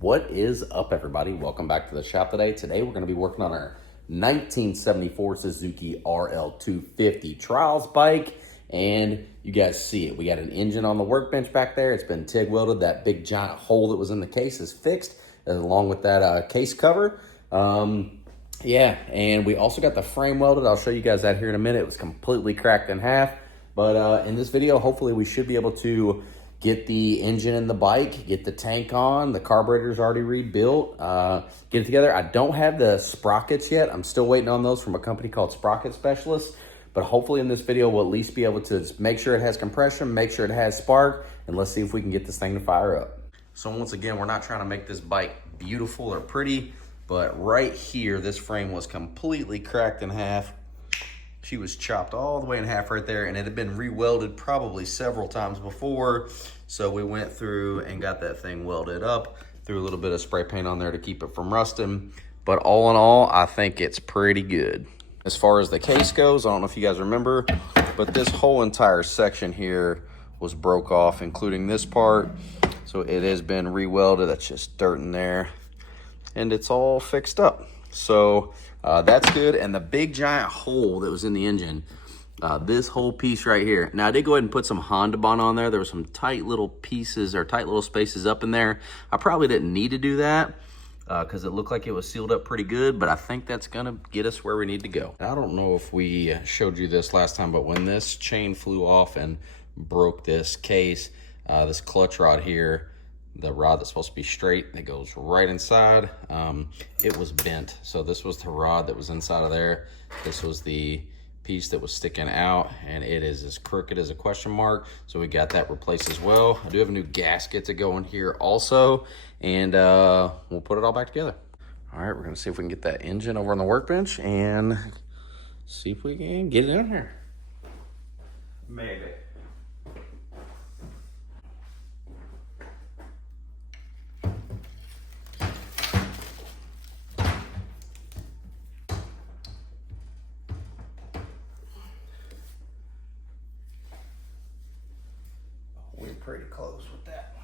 What is up, everybody? Welcome back to the shop today. Today we're going to be working on our 1974 Suzuki RL250 trials bike, and you guys see it. We got an engine on the workbench back there. It's been TIG welded. That big giant hole that was in the case is fixed, along with that case cover. Yeah, and we also got the frame welded. I'll show you guys that here in a minute. It was completely cracked in half, but in this video, hopefully we should be able to get the engine in the bike, get the tank on, the carburetor's already rebuilt, get it together. I don't have the sprockets yet. I'm still waiting on those from a company called Sprocket Specialist, but hopefully in this video, we'll at least be able to make sure it has compression, make sure it has spark, and let's see if we can get this thing to fire up. So once again, we're not trying to make this bike beautiful or pretty, but right here, this frame was completely cracked in half. She was chopped all the way in half right there, and it had been re-welded probably several times before. So we went through and got that thing welded up, threw a little bit of spray paint on there to keep it from rusting. But all in all, I think it's pretty good. As far as the case goes, I don't know if you guys remember, but this whole entire section here was broke off, including this part. So it has been re-welded. That's just dirt in there, and it's all fixed up. So that's good. And the big giant hole that was in the engine, this whole piece right here. Now I did go ahead and put some Honda Bond on there. There were some tight little pieces or tight little spaces up in there. I probably didn't need to do that because it looked like it was sealed up pretty good, but I think that's gonna get us where we need to go. I don't know if we showed you this last time, but when this chain flew off and broke this case, this clutch rod here, the rod that's supposed to be straight that goes right inside, it was bent. So this was the rod that was inside of there. This was the piece that was sticking out, and it is as crooked as a question mark. So we got that replaced as well. I do have a new gasket to go in here also, and we'll put it all back together. All right, we're gonna see if we can get that engine over on the workbench and see if we can get it in here. Maybe. We're pretty close with that.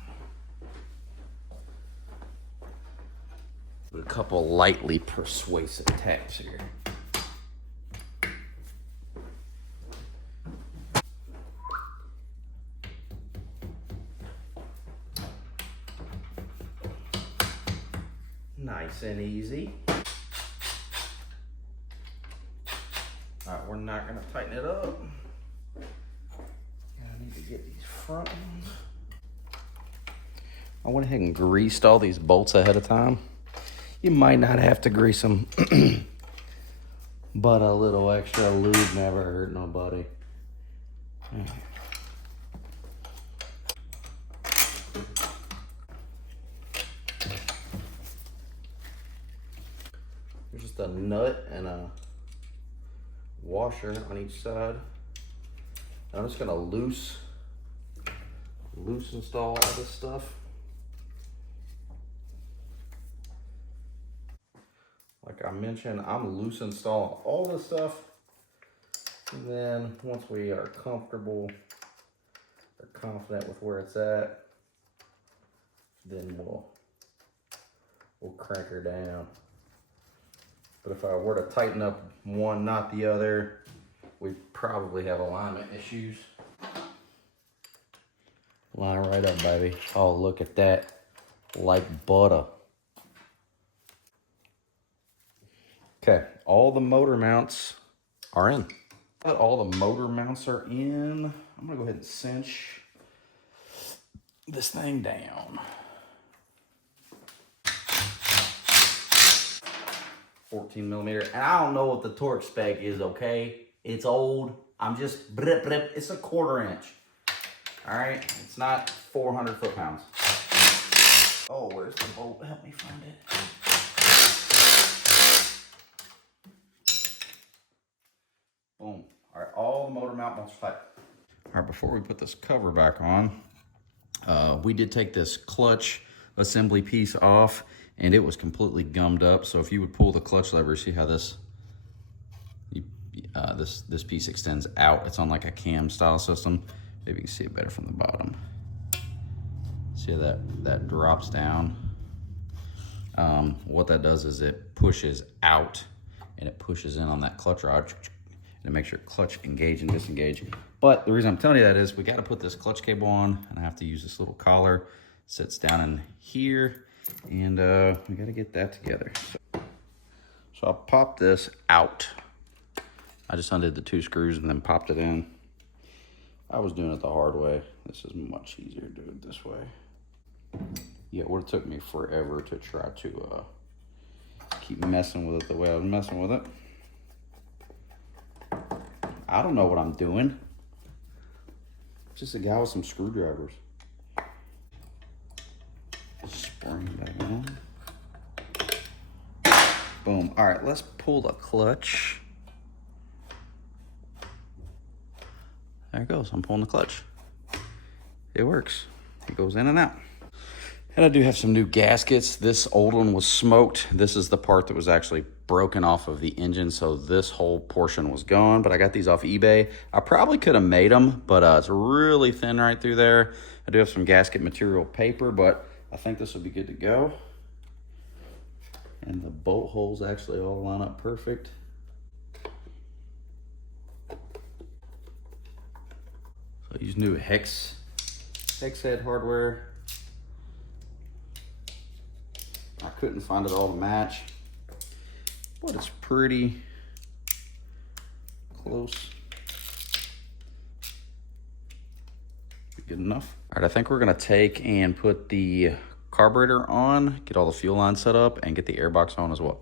A couple lightly persuasive taps here. Nice and easy. All right, we're not gonna tighten it up. I need to get these front ones. I went ahead and greased all these bolts ahead of time. You might not have to grease them, but a little extra lube never hurt nobody. There's just a nut and a washer on each side. I'm just gonna loose install all this stuff. Like I mentioned, I'm loose installing all this stuff. And then once we are comfortable or confident with where it's at, then we'll crank her down. But if I were to tighten up one, not the other, we probably have alignment issues. Line right up, baby. Oh, look at that. Like butter. Okay, all the motor mounts are in. All the motor mounts are in. I'm gonna go ahead and cinch this thing down. 14 millimeter. And I don't know what the torque spec is, okay? It's old. I'm just, it's a 1/4 inch. All right, it's not 400 foot-pounds. Oh, where's the bolt? Help me find it. Boom. All right, all the motor mount bolts are tight. All right, before we put this cover back on, we did take this clutch assembly piece off, and it was completely gummed up. So if you would pull the clutch lever, see how this this piece extends out. It's on like a cam style system. Maybe you can see it better from the bottom. See how that drops down? What that does is it pushes out and it pushes in on that clutch rod and it makes your clutch engage and disengage. But the reason I'm telling you that is we got to put this clutch cable on, and I have to use this little collar. It sits down in here, and we got to get that together. So I'll pop this out. I just undid the 2 screws and then popped it in. I was doing it the hard way. This is much easier to do it this way. Yeah, it would have took me forever to try to keep messing with it the way I was messing with it. I don't know what I'm doing. Just a guy with some screwdrivers. Spring back on. Boom. All right, let's pull the clutch. There it goes. I'm pulling the clutch. It works. It goes in and out. And I do have some new gaskets. This old one was smoked. This is the part that was actually broken off of the engine, so this whole portion was gone, but I got these off eBay. I probably could have made them, but it's really thin right through there. I do have some gasket material paper, but I think this will be good to go. And the bolt holes actually all line up perfect. So I use new hex head hardware. I couldn't find it all to match, but it's pretty close. Good enough. All right, I think we're gonna take and put the carburetor on, get all the fuel lines set up, and get the airbox on as well.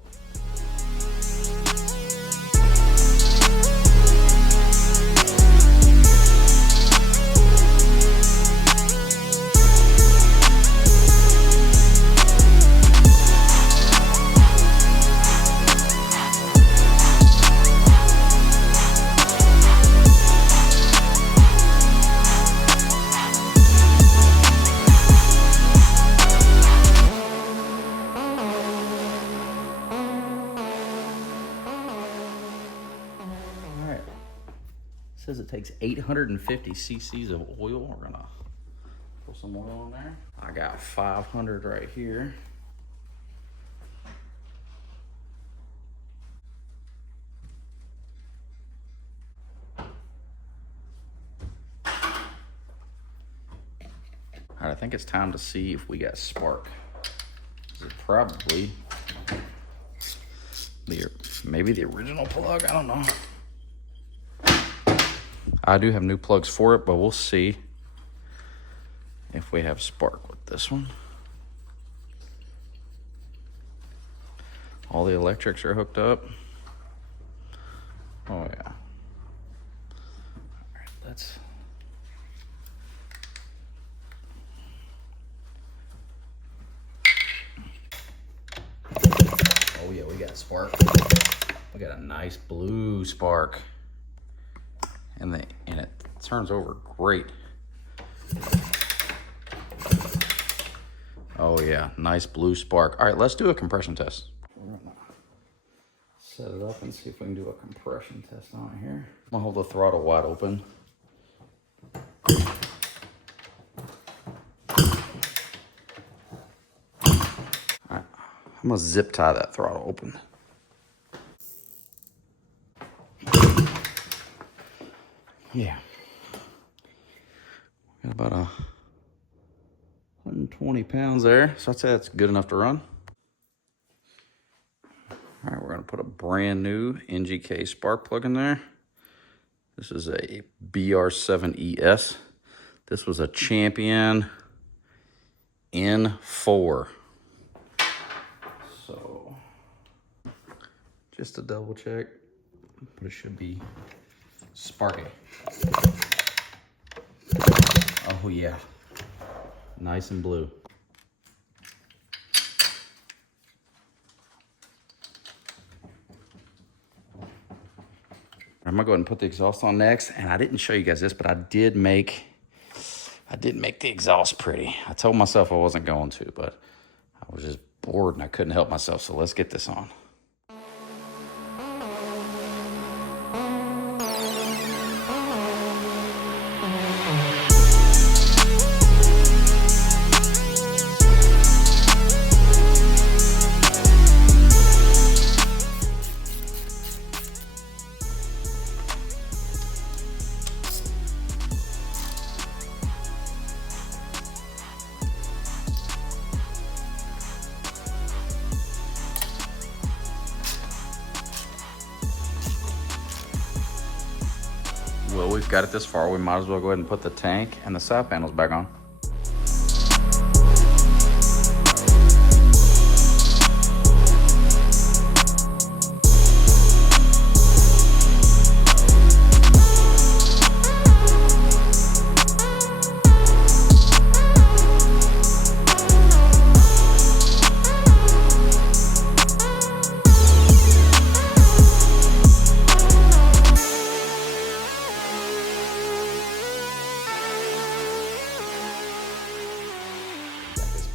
Says it takes 850 cc's of oil. We're gonna put some oil in there. I got 500 right here. All right, I think it's time to see if we got spark. This is probably maybe the original plug, I don't know. I do have new plugs for it, but we'll see if we have spark with this one. All the electrics are hooked up. Oh yeah. All right, let's. Oh yeah, we got spark. We got a nice blue spark. And it turns over great. Oh yeah, nice blue spark. All right, let's do a compression test. We're gonna set it up and see if we can do a compression test on it here. I'm gonna hold the throttle wide open. All right, I'm gonna zip tie that throttle open. Yeah, got about 120 pounds there, so I'd say that's good enough to run. All right, we're gonna put a brand new NGK spark plug in there. This is a BR7ES. This was a Champion N4. So, just to double check, but it should be sparking. Oh yeah, nice and blue. I'm gonna go ahead and put the exhaust on next, and I didn't show you guys this, but I did make the exhaust pretty. I told myself I wasn't going to, but I was just bored and I couldn't help myself, so let's get this on. Well, we've got it this far. We might as well go ahead and put the tank and the side panels back on.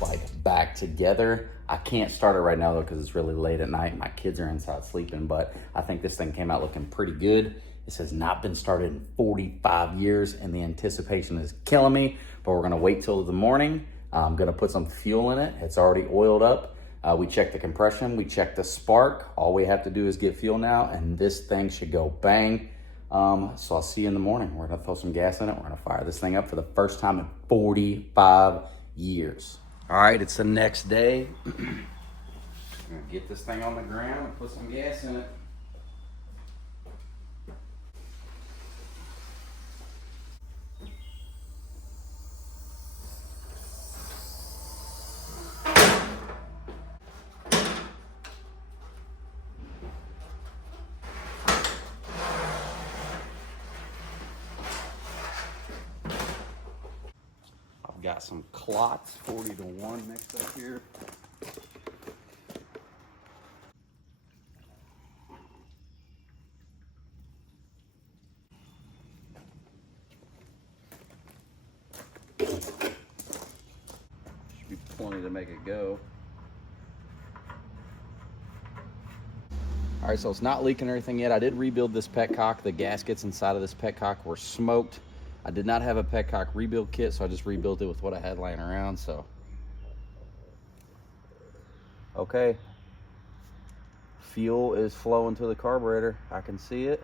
Bike back together. I can't start it right now though because it's really late at night. My kids are inside sleeping, but I think this thing came out looking pretty good. This has not been started in 45 years and the anticipation is killing me, but we're gonna wait till the morning. I'm gonna put some fuel in it. It's already oiled up. We checked the compression, we checked the spark. All we have to do is get fuel now and this thing should go bang. So I'll see you in the morning. We're gonna throw some gas in it. We're gonna fire this thing up for the first time in 45 years. All right, it's the next day. I'm gonna get this thing on the ground and put some gas in it. Got some clots, 40-to-1 mixed up here. Should be plenty to make it go. All right, so it's not leaking or anything yet. I did rebuild this petcock. The gaskets inside of this petcock were smoked. I did not have a petcock rebuild kit, so I just rebuilt it with what I had laying around, so. Okay. Fuel is flowing to the carburetor. I can see it.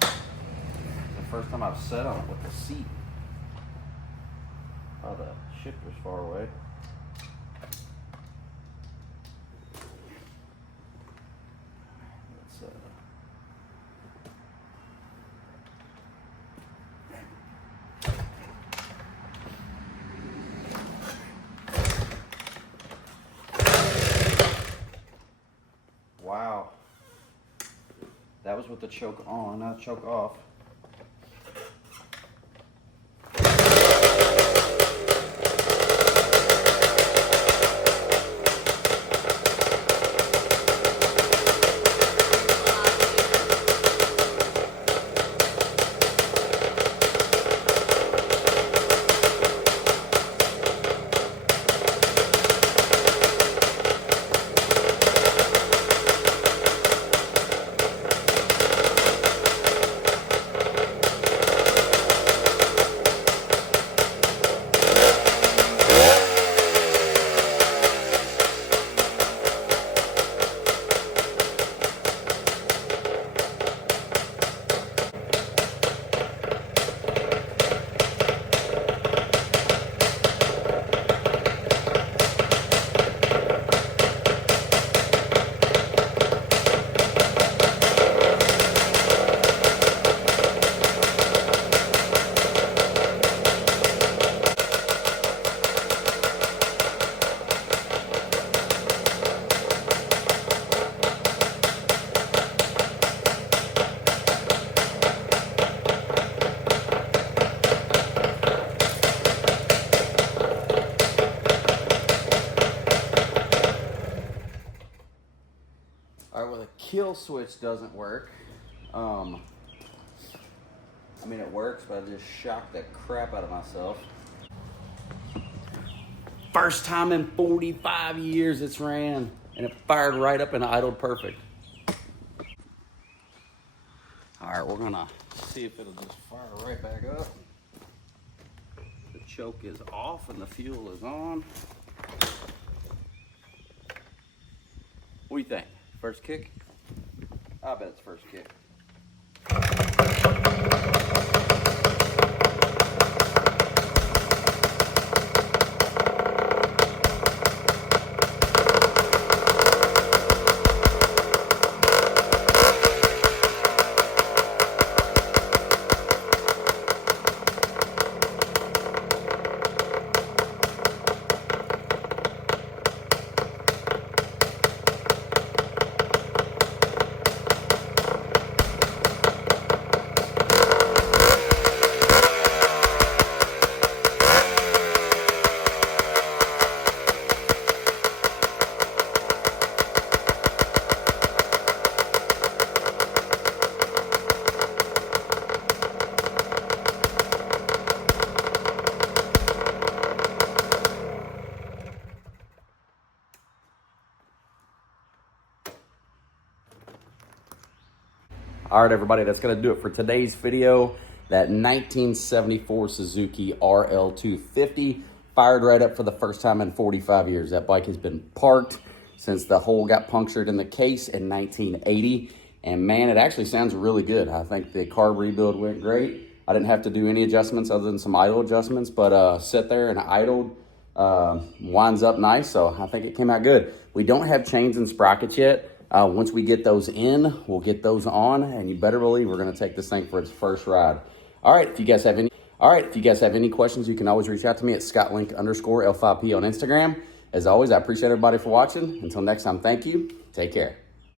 The first time I've sat on it with the seat. Oh, the shifter's far away. Wow. That was with the choke on, not choke off. All right, well, the kill switch doesn't work. I mean, it works, but I just shocked the crap out of myself. First time in 45 years it's ran, and it fired right up and idled perfect. All right, we're gonna see if it'll just fire right back up. The choke is off and the fuel is on. What do you think? First kick? I bet it's first kick. All right, everybody, that's going to do it for today's video. That 1974 Suzuki RL250 fired right up for the first time in 45 years. That bike has been parked since the hole got punctured in the case in 1980. And man, it actually sounds really good. I think the carb rebuild went great. I didn't have to do any adjustments other than some idle adjustments, but sit there and idled, winds up nice. So I think it came out good. We don't have chains and sprockets yet. Once we get those in, we'll get those on, and you better believe we're going to take this thing for its first ride. All right, if you guys have any questions, you can always reach out to me at scottlink_L5P on Instagram. As always, I appreciate everybody for watching. Until next time, thank you. Take care.